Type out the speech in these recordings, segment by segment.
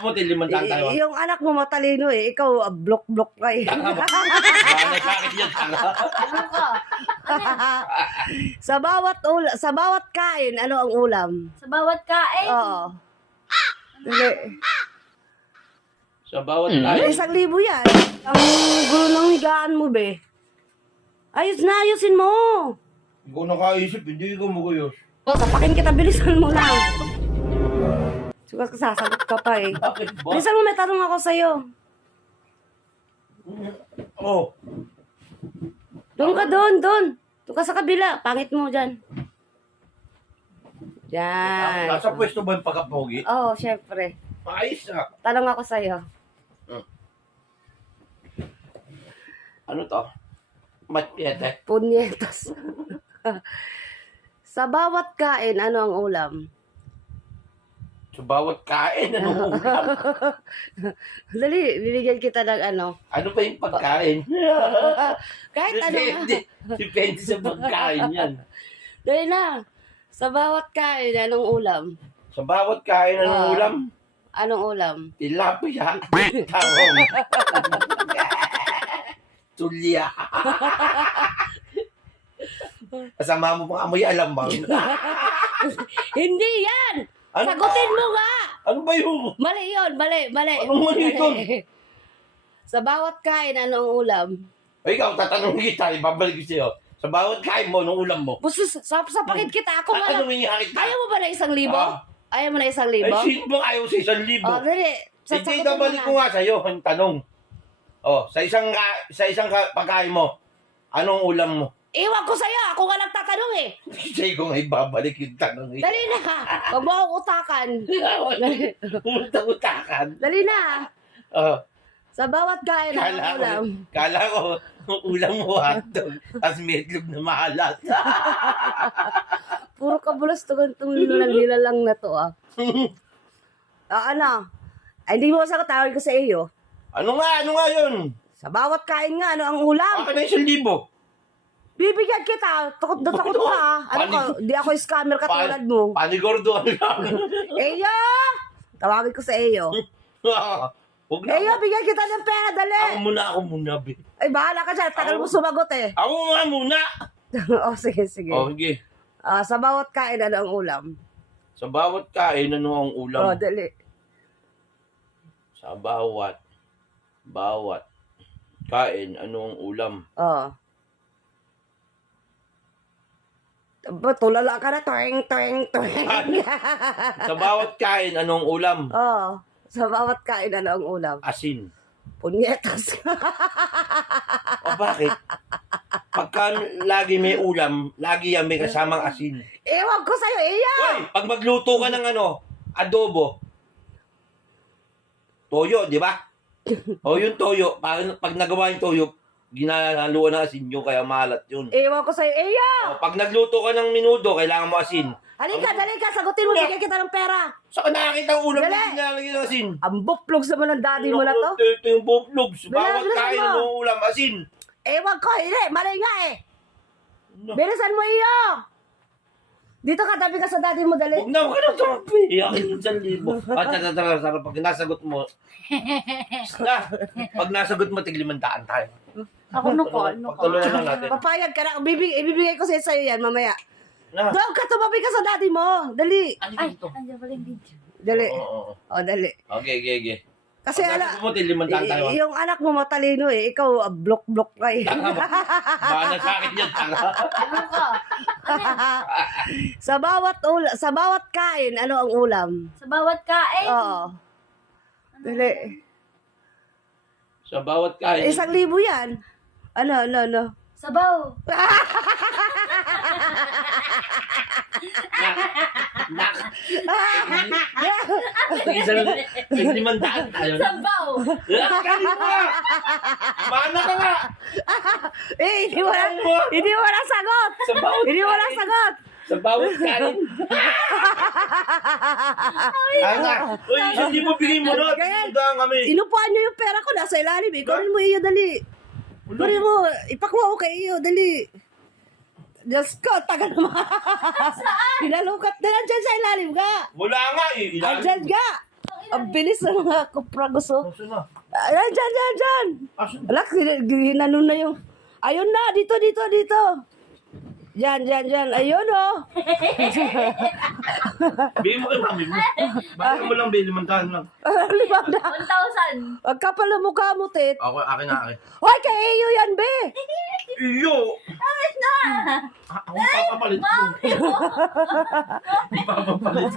mo, limandaan tayo. Yung anak mo matalino eh. Ikaw, block-block ka eh. Tanga mo. Bahala sa akin yan, tanga. Ano ka? Sa bawat kain, ano ang ulam? Sa bawat kain? Oo. Dali. Sa bawat tayo. 1,000 yan. Ang gulo ng higaan mo, be. Ayusin mo. Hindi ko nakaisip, hindi ko magayos. Sapakin kita, bilisan mo lang. Sugas ka, sasagot ka pa eh. Bakit ba? Bilisan mo, may tanong ako sa'yo. Oh, Doon ka, doon. Doon ka sa kabila. Pangit mo dyan. Yan. nasa pwesto ba yung pagkapogi? Oo, syempre. Paayos na. Tanong ako sa'yo. Ano to? Machete. Punyetas. Sa bawat kain, ano ang ulam? Sa bawat kain, ano ulam? Dali, bibigyan kita ng ano. Ano ba yung pagkain? Kahit ano. Depende sa pagkain yan. Dali na. Sa bawat kain, anong ulam? Sa bawat kain, anong ulam? Anong ulam? Tilapia. Tarong. Tulya. Kasama mo pang amoy alamang. Hindi yan! Ano Sagutin mo nga! Ano ba yung... Mali yun, mali. Anong mali doon? Sa bawat kain, anong ulam? O ikaw, tatanungin kita, ibabalik ko sa'yo. Sa bawat kain mo, anong ulam mo? Busus, sapakit kita. Ako nga lang. Tatanungin nga kita. Ayaw mo ba na 1,000? Ah. Ayaw mo na 1,000? Ay, sino bang ayaw sa 1,000? Oh, dali. Hindi, Sasagutin mo nabalik ko na. nga sa'yo ang tanong. Oh, sa isang pagkain mo, anong ulam mo? Iwan ko sa'yo. Ako nga nagtatanong eh. Hindi ko nga ibabalik yung tanong. Dali na. Huwag mo akong utakan. Pumunta-utakan. Dali na. Oh, Sa bawat kain, anong ulam? kala ko, ang ulam mo hotdog, as medlog na maalat. Puro kabulas to ganitong nilalang na to ah. Ano? Ay, hindi mo sagot, tawag ko sa iyo. Ano nga yun? Sa bawat kain nga, ano ang ulam? Akin na 1,000. Bibigyan kita. Takot na takot ka ah. Ano ka? Di ako scammer katulad mo. Panigordo ano lang. Eyo! Tawagin ko sa iyo. Huwag na. Eyo, bigyan kita ng pera, dali. Ako muna, be. Ay, bahala ka dyan. Tagal mo sumagot eh. Ako nga muna. Oh, sige. Oh, sige. Sa bawat kain, ano ang ulam? Sa bawat kain, ano ang ulam? Oh, dali. Sa bawat kain, ano ang ulam? Oh. Tulala ka na. Toeng. Sa bawat kain, anong ulam? Oh. Sa bawat kain, ano ang ulam? Asin. Punyetas. O bakit? Pagka lagi may ulam, lagi yan may kasamang asin. Ewan ko sa'yo, iya! Hoy, pag magluto ka ng adobo, toyo, di ba? O yung toyo, pag nagawa yung toyo, ginalaluan ng asin yun, kaya malat yun. Ewan ko sa'yo, iya! O, pag nagluto ka ng minudo, kailangan mo asin. Halika, sagutin mo, bigyan kita ng pera. Saan ka nakakita ang ulam Dali. na ginalagay ng asin? Ang buplogs naman ng daddy mo na to. Ito yung boplogs. Bawat Bilisan kain mo. ng ulam, asin. Ewan ko, hindi, mali nga eh. No. Bilisan mo, iyo! Dito ka, tabi ka sa daddy mo, dali. Huwag na, huwag ka na tumapi. Akin yung 1,000. Tara, pag nasagot mo, pag nasagot mo, tig-500 tayo. Ako no ko, ano ko. Pagtuloy na natin. Papayag ka na, ibibigay ko sa'yo yan mamaya. Na. Doon ka, tumabi ka sa daddy mo. Dali. Ay, andyan pala yung video. Dali. Oo. O, dali. Okay. Kasi Pag nasagot mo, tig-500 tayo. yung anak mo matalino eh. Ikaw, block ka eh. Tanga mo. Bahala sa akin yan, tanga. Ano ka? Sa bawat kain, ano ang ulam? Sa bawat kain? Oo. Dali. Sa bawat kain. 1,000 yan. Ano? Sabaw. Tig-500 tayo. Sabaw. Kanin mo nga. Mana ka nga. Hindi mo na sagot. Sa bawat Hindi mo na kain. sagot. Sa bawat kain. Uy, hindi mo bigay mo na. Tinundaan kami. Inupuan nyo yung pera ko, nasa ilalim. Ikunin mo iyo, dali. Ikunin mo, ipakuha ko kay iyo, dali. Diyos ko, tagal naman. Pinalukat na lang dyan sa ilalim ka. Wala nga eh. Andyan ka. Ang Ang bilis ng mga kupragos, oh. Asan na? Ayan, dyan. Asan? Alak, ginano na yung... Ayun na, dito. Dyan. Ayun, oh. Bigyan mo kay mami mo. Bakit mo lang bilhin, 1,000 lang. 1,000. Ang kapal ng mukha mo, Tit. Ako, akin na akin. Hoy, kay Iyo yan, be. Iyo! Alis na. Ako papapalit mo. Papapalit.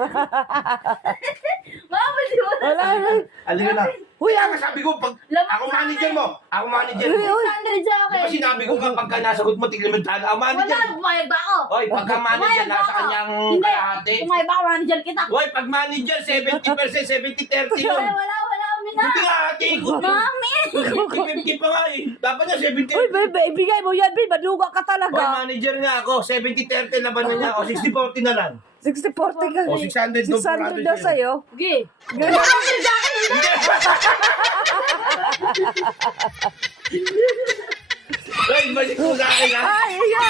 Mami, di mo na. Wala na. Halika na. Uy, Kaya nga sabi ko, pag Laman ako sa manager akin. mo. Ako manager mo. 600 sa Di akin. ba sinabi ko kapag ka nasagot mo, tiglimentahan ako Wala, manager. bumayag ba ako? Hoy, pagka manager, Bumayag ba nasa ako? kanyang Hindi, kalahati. bumayag ba ako, manager kita? Hoy, pag manager, 70%, 70-30 yun. Wala, kami na. Buti nga ate, ikot yun. Mami. 50-50 pa nga eh. Dapat nga 70. Uy, be, ibigay mo yan, be. Maduga ka Hoy, talaga. manager nga ako. 70-30 laban na niya. O 60-40 na lang. 60-40 ka. O 600 doon. 600 daw sa'yo. Okay. Hoy, balik mo sa akin ha. Ay, iya.